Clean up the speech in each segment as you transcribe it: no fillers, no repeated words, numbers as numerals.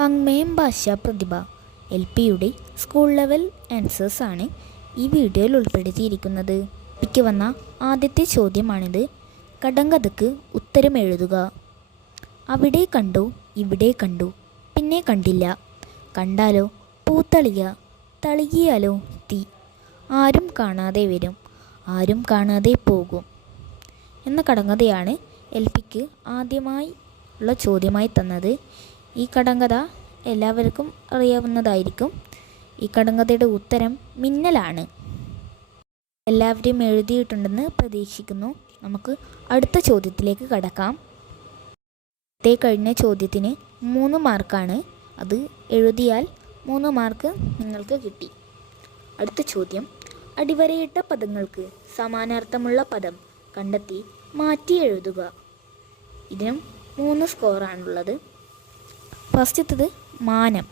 വാങ്മയം ഭാഷാ പ്രതിഭ LPയുടെ school level answers ആണ് ഈ വീഡിയോയിൽ ഉൾപ്പെടുത്തിയിരിക്കുന്നത്. എനിക്ക് വന്ന ആദ്യത്തെ ചോദ്യമാണിത്. കടങ്കഥയ്ക്ക് ഉത്തരം എഴുതുക. അവിടെ കണ്ടു, ഇവിടെ കണ്ടു, പിന്നെ കണ്ടില്ല. കണ്ടാലോ പൂത്തളിക, തളികിയാലോ തീ. ആരും കാണാതെ വരും, ആരും കാണാതെ പോകും എന്ന കടങ്കഥയാണ് LPക്ക് ആദ്യമായി ഉള്ള ചോദ്യമായി തന്നത്. ഈ കടങ്കഥ എല്ലാവർക്കും അറിയാവുന്നതായിരിക്കും. ഈ കടങ്കഥയുടെ ഉത്തരം മിന്നലാണ്. എല്ലാവരും എഴുതിയിട്ടുണ്ടെന്ന് പ്രതീക്ഷിക്കുന്നു. നമുക്ക് അടുത്ത ചോദ്യത്തിലേക്ക് കടക്കാം. കഴിഞ്ഞ ചോദ്യത്തിന് 3 മാർക്കാണ്. അത് എഴുതിയാൽ 3 മാർക്ക് നിങ്ങൾക്ക് കിട്ടി. അടുത്ത ചോദ്യം, അടിവരയിട്ട പദങ്ങൾക്ക് സമാനാർത്ഥമുള്ള പദം കണ്ടെത്തി മാറ്റി എഴുതുക. ഇതിനും 3 സ്കോറാണുള്ളത്. ഫസ്റ്റത്തത് മാനം.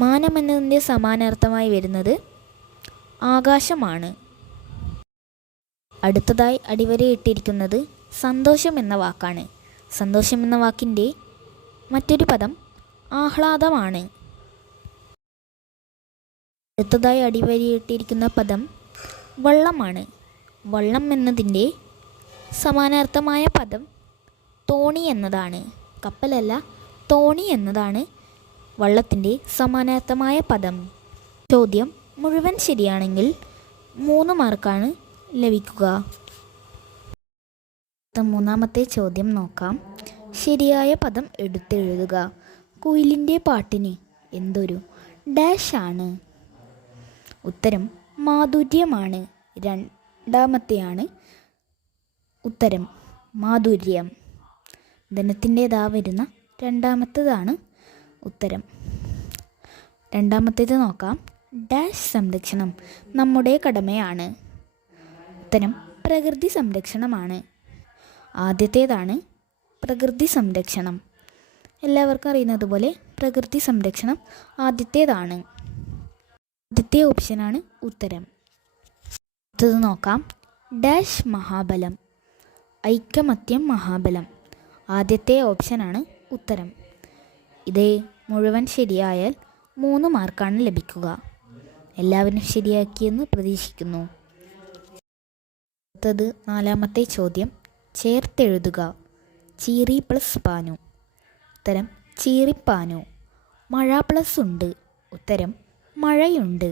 മാനം എന്നതിൻ്റെ സമാനാർത്ഥമായി വരുന്നത് ആകാശമാണ്. അടുത്തതായി അടിവരയിട്ടിരിക്കുന്നത് സന്തോഷം എന്ന വാക്കാണ്. സന്തോഷം എന്ന വാക്കിൻ്റെ മറ്റൊരു പദം ആഹ്ലാദമാണ്. അടുത്തതായി അടിവരയിട്ടിരിക്കുന്ന പദം വള്ളമാണ്. വള്ളം എന്നതിൻ്റെ സമാനാർത്ഥമായ പദം തോണി എന്നതാണ്. കപ്പലല്ല, തോണി എന്നതാണ് വള്ളത്തിൻ്റെ സമാനാർത്ഥമായ പദം. ചോദ്യം മുഴുവൻ ശരിയാണെങ്കിൽ 3 മാർക്കാണ് ലഭിക്കുക. മൂന്നാമത്തെ ചോദ്യം നോക്കാം. ശരിയായ പദം എടുത്തെഴുതുക. കുയിലിൻ്റെ പാട്ടിന് എന്തൊരു ഡാഷ് ആണ്? ഉത്തരം മാധുര്യമാണ്. രണ്ടാമത്തെയാണ് ഉത്തരം, മാധുര്യം. ധനത്തിൻ്റെതാ വരുന്ന രണ്ടാമത്തേതാണ് ഉത്തരം. രണ്ടാമത്തേത് നോക്കാം. ഡാഷ് സംരക്ഷണം നമ്മുടെ കടമയാണ്. ഉത്തരം പ്രകൃതി സംരക്ഷണമാണ്. ആദ്യത്തേതാണ് പ്രകൃതി സംരക്ഷണം. എല്ലാവർക്കും അറിയുന്നത് പോലെ പ്രകൃതി സംരക്ഷണം ആദ്യത്തേതാണ്. ആദ്യത്തെ ഓപ്ഷനാണ് ഉത്തരം. അടുത്തത് നോക്കാം. ഡാഷ് മഹാബലം, ഐകമത്യം മഹാബലം. ആദ്യത്തെ ഓപ്ഷനാണ് ഉത്തരം. ഇത് മുഴുവൻ ശരിയായാൽ 3 മാർക്കാണ് ലഭിക്കുക. എല്ലാവരും ശരിയാക്കിയെന്ന് പ്രതീക്ഷിക്കുന്നു. അടുത്തത് 4ാമത്തെ ചോദ്യം, ചേർത്തെഴുതുക. ചീറി പ്ലസ് പാനു. ഉത്തരം ചീറിപ്പാനു. മഴ പ്ലസ് ഉണ്ട്. ഉത്തരം മഴയുണ്ട്.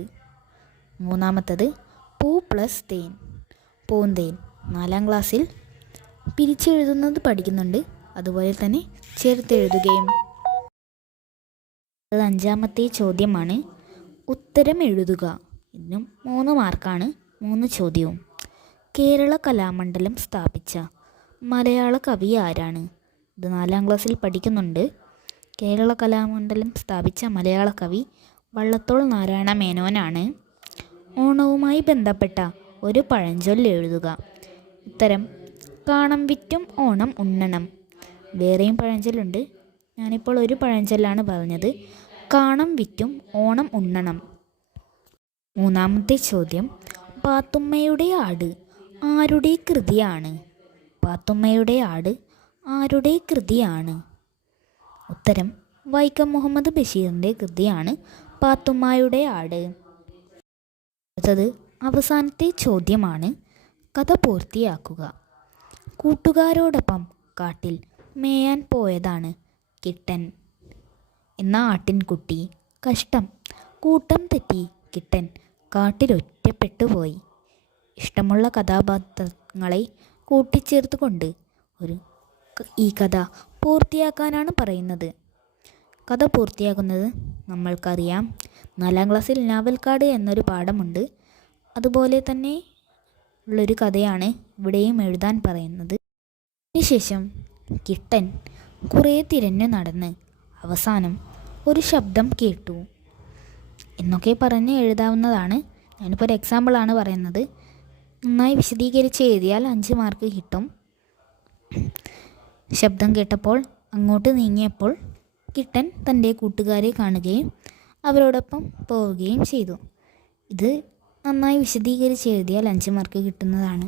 3ാമത്തത് പൂ പ്ലസ് തേൻ, പൂന്തേൻ. 4ാം ക്ലാസ്സിൽ പിരിച്ചെഴുതുന്നത് പഠിക്കുന്നുണ്ട്. അതുപോലെ തന്നെ ചേർത്തെഴുതുകയും. 5ാമത്തെ ചോദ്യമാണ് ഉത്തരം എഴുതുക. ഇതിനും 3 മാർക്കാണ് 3 ചോദ്യവും. കേരള കലാമണ്ഡലം സ്ഥാപിച്ച മലയാള കവി ആരാണ്? ഇത് 4ാം ക്ലാസ്സിൽ പഠിക്കുന്നുണ്ട്. കേരള കലാമണ്ഡലം സ്ഥാപിച്ച മലയാള കവി വള്ളത്തോൾ നാരായണ മേനോനാണ്. ഓണവുമായി ബന്ധപ്പെട്ട ഒരു പഴഞ്ചൊല്ല് എഴുതുക. ഉത്തരം കാണം വിറ്റും ഓണം ഉണ്ണണം. വേറെയും പഴഞ്ചൊല്ലുണ്ട്. ഞാനിപ്പോൾ ഒരു പഴഞ്ചൊല്ലാണ് പറഞ്ഞത്. കാണം വിറ്റും ഓണം ഉണ്ണണം. 3ാമത്തെ ചോദ്യം, പാത്തുമ്മയുടെ ആട് ആരുടെ കൃതിയാണ്? പാത്തുമ്മയുടെ ആട് ആരുടെ കൃതിയാണ്? ഉത്തരം വൈക്കം മുഹമ്മദ് ബഷീറിൻ്റെ കൃതിയാണ് പാത്തുമ്മയുടെ ആട്. അടുത്തത് അവസാനത്തെ ചോദ്യമാണ്. കഥ പൂർത്തിയാക്കുക. കൂട്ടുകാരോടൊപ്പം കാട്ടിൽ മേയാൻ പോയതാണ് കിട്ടൻ എന്ന ആട്ടിൻകുട്ടി. കഷ്ടം, കൂട്ടം തെറ്റി കിട്ടൻ കാട്ടിലൊറ്റപ്പെട്ടുപോയി. ഇഷ്ടമുള്ള കഥാപാത്രങ്ങളെ കൂട്ടിച്ചേർത്തുകൊണ്ട് ഈ കഥ പൂർത്തിയാക്കാനാണ് പറയുന്നത്. കഥ പൂർത്തിയാക്കുന്നത് നമ്മൾക്കറിയാം. 4ാം ക്ലാസ്സിൽ നാവൽക്കാട് എന്നൊരു പാഠമുണ്ട്. അതുപോലെ തന്നെ ഉള്ളൊരു കഥയാണ് ഇവിടെയും എഴുതാൻ പറയുന്നത്. അതിനുശേഷം കിട്ടൻ കുറേ തിരഞ്ഞു നടന്ന് അവസാനം ഒരു ശബ്ദം കേട്ടു എന്നൊക്കെ പറഞ്ഞ് എഴുതാവുന്നതാണ്. ഞാനിപ്പോൾ ഒരു എക്സാമ്പിളാണ് പറയുന്നത്. നന്നായി വിശദീകരിച്ച് എഴുതിയാൽ 5 മാർക്ക് കിട്ടും. ശബ്ദം കേട്ടപ്പോൾ അങ്ങോട്ട് നീങ്ങിയപ്പോൾ കിട്ടൻ തൻ്റെ കൂട്ടുകാരെ കാണുകയും അവരോടൊപ്പം പോവുകയും ചെയ്തു. ഇത് നന്നായി വിശദീകരിച്ച് എഴുതിയാൽ 5 മാർക്ക് കിട്ടുന്നതാണ്.